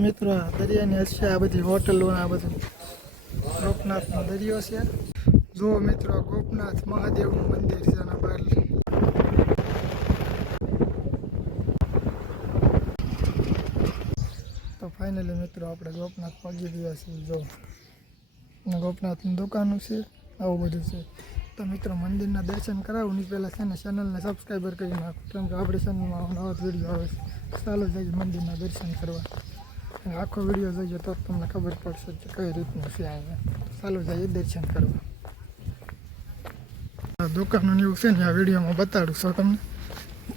મિત્રો દરિયાની હશે આ બધી હોટલો આ બધું ગોપનાથનો દરિયો છે. જો મિત્રો ગોપનાથ મહાદેવનું મંદિર છે એના બહાર. તો ફાઇનલી મિત્રો આપણે ગોપનાથ પહોંચી ગયા છીએ. જો ગોપનાથની દુકાનો છે, આવું બધું છે. તો મિત્રો મંદિરના દર્શન કરાવું ની પહેલાં છે ને ચેનલને સબસ્ક્રાઈબર કરી નાખો, કેમ કે આપણી ચેનલમાં નવા વિડીયો આવે છે. ચાલો જઈએ મંદિરના દર્શન કરવા. આખો વિડીયો જોઈએ તો તમને ખબર પડશે કે કઈ રીતનું છે અહીંયા. ચાલો જઈએ દર્શન કરવા. દુકાનો એવું છે ને આ વિડીયોમાં બતાડું છું તમને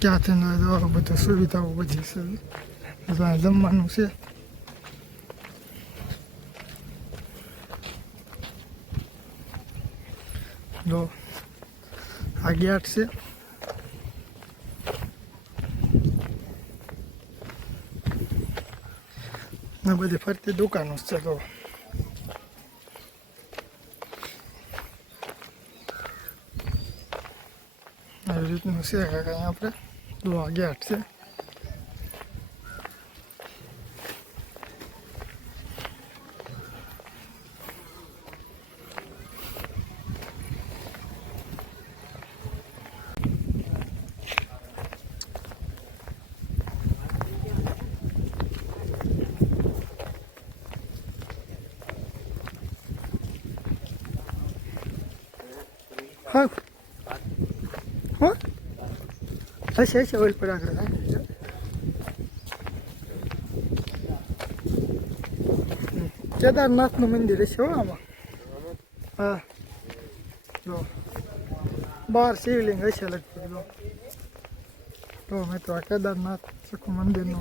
ક્યાંથી આવું બધું સુવિધાઓ બધી છે. જમવાનું છે. જો આ ગેટ છે. આ બધી ફરતી દુકાનો છે. તો આવી રીતનું છે કાંઈ આપણે. જો આ ગેટ છે. હા હો હશે ઓઇલ પર આગળ કેદારનાથનું મંદિર હશે હો આમાં. હા જો બહાર શિવલિંગ હશે લગભગ. તો મિત્રો આ કેદારનાથ સખું મંદિરનું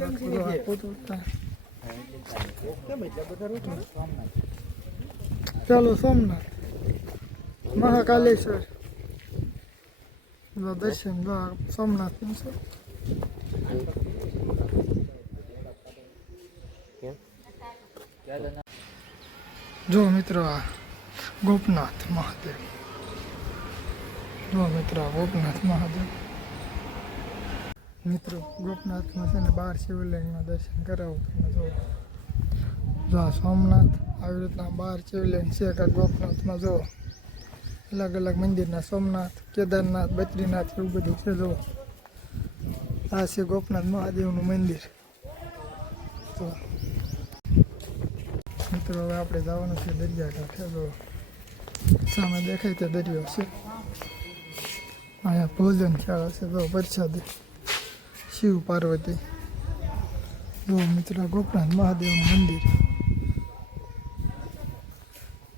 ચાલો સોમનાથ મહાકાલેશ્વર દર્શન સોમનાથનું છે. જો મિત્રો આ ગોપનાથ મહાદેવ. જો મિત્રો આ ગોપનાથ મહાદેવ. મિત્રો ગોપનાથમાં છે ને 12 શિવલિંગના દર્શન કરાવું તમને. જો આ સોમનાથ આવી રીતના 12 શિવલિંગ છે કે ગોપનાથમાં. જો અલગ અલગ મંદિરના સોમનાથ, કેદારનાથ, બદ્રીનાથ એવું બધું છે. જો આ છે ગોપનાથ મહાદેવનું મંદિર. તો મિત્રો હવે આપણે જવાનું છે દરિયાકાંઠે. જો સામે દેખાય તે દરિયો છે. અહીંયા ભોજનશાળા છે. જો પ્રસાદી શિવ પાર્વતી. જો મિત્રો ગોપનાથ મહાદેવનું મંદિર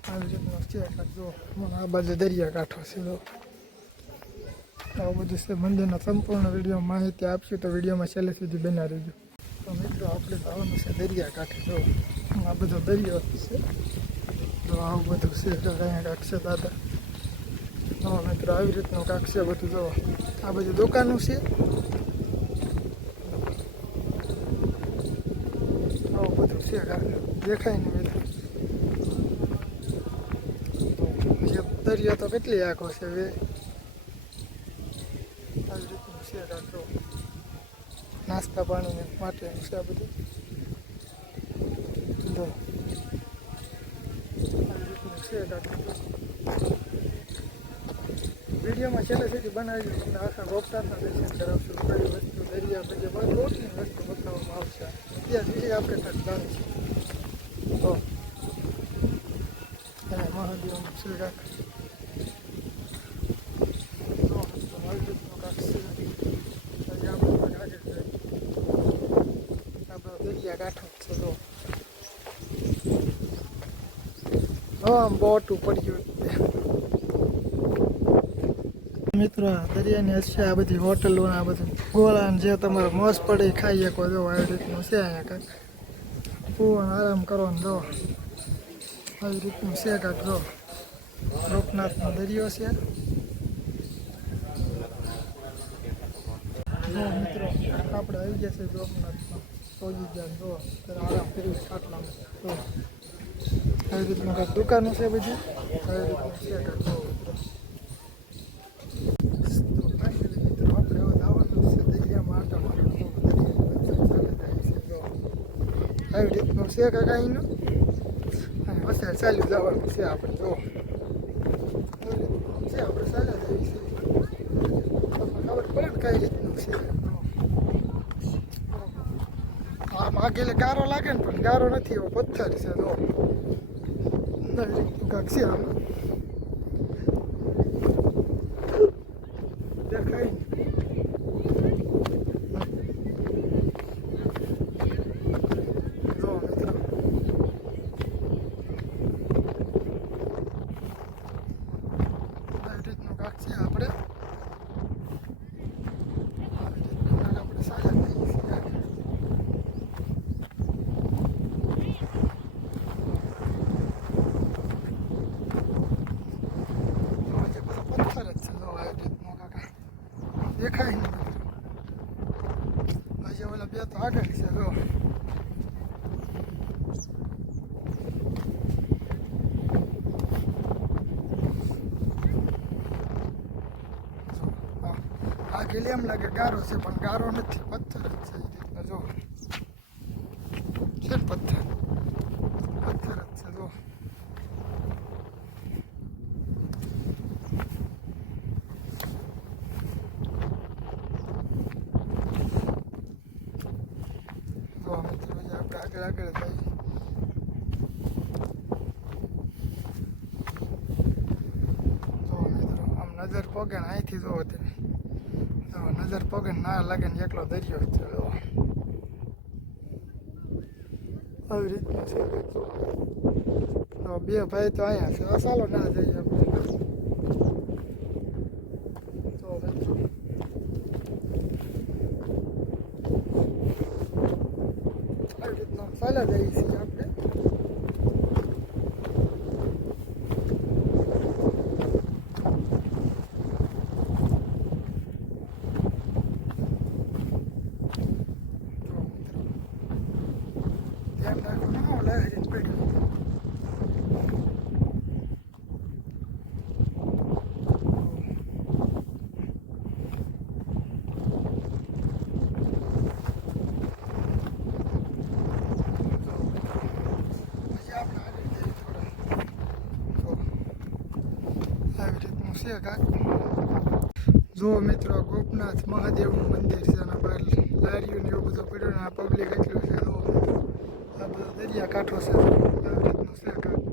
આવી રીતનો છે. જો આ બાજુ દરિયાકાંઠો છે. જો આવું બધું છે. મંદિરના સંપૂર્ણ વિડીયો માહિતી આપશું તો વિડીયોમાં છેલ્લે સુધી બના રહેજો. તો મિત્રો આપણે જવાનું છે દરિયાકાંઠે. જો આ બધો દરિયો છે. તો આવું બધું છે. અહીંયા કાંક છે દાદા. હા મિત્રો આવી રીતનું કાંક છે બધું. જો આ બધું દુકાનો છે. આવું બધું છે દેખાય ને બધું. દરિયો તો કેટલી આંખો છે હવે. આવી રીતનું છે કાંતો નાસ્તા પાણી માટેનું છે આ બધું. જો આવી રીતનું છે કાંતો. વિડીયોમાં છેલ્લે સુધી બનાવી તમને આખા ગોપનાથના દર્શન કરાવશું. કઈ વસ્તુ દરિયા બધી રોટની વસ્તુ બતાવવામાં આવશે. ત્યાં સુધી આપણે કંઈક જાણીશું. તો અને મહાદેવનું છે કાંક. બોટ ઉપર ગયું મિત્રો. દરિયાની હશે આ બધી હોટલો આ બધું ગોળા જે તમારે મોજ પડે ખાઈ શકો. જો આવી રીતનું છે અહીંયા કાંઈક. પૂવાનો આરામ કરવાનો. જો આવી રીતનું છે કાંઈક. જો ગોપનાથનો દરિયો છે. જો મિત્રો આપણે આવી ગયા છે ગોપનાથમાં. પહોંચી ગયા. જો ત્યારે આરામ કરી ખાટલામાં. તો આવી રીતનું કાંઈક દુકાનો છે બધી. આવી રીતનું છે કાંઈક. આવી રીતનું છે કાંઈ અહીંનું અને વસાર ચાલ્યું જવાનું છે આપણે જો છે આપણે ચાલ્યા જઈએ છીએ ખબર પડે ને કઈ રીતનું છે આમ આગેલે ગારો લાગે ને પણ ગારો નથી એવો પથ્થર છે જો કાંક છે આમાં દેખાય જો મિત્રો આવી રીતનું કાંક છે આપણે સાજા થઈએ છીએ દેખાય નહીં હજી ઓલા બે તો આગળ છે જો આ ગેલી એમ લાગે ગારો છે પણ ગારો નથી પથ્થર જ છે એ રીતના જો છે પથ્થર પથ્થર જ છે જો આગળ આગળ થાય જો મિત્રો આમ નજર પોગે ને અહીંથી જોવો તમે જો નજર પોગે ના લાગે ને એકલો દરિયો છે જો આવી રીતનું છે તો બે ભાઈ તો અહીંયા છે ચાલો ના જઈએ આપણે તો મિત્રો આવી રીતના ચાલ્યા જઈએ છીએ આપણે ધ્યાન રાખો ના લહેરી પડ્યું આવી રીતનું છે કાંક જો મિત્રો ગોપનાથ મહાદેવનું મંદિર છે અને બહાર લારીઓ ને એવું બધું પડ્યું ને આ પબ્લિક એટલું છે જો આ બધો દરિયા કાંઠો છે આવી રીતનું છે કાંક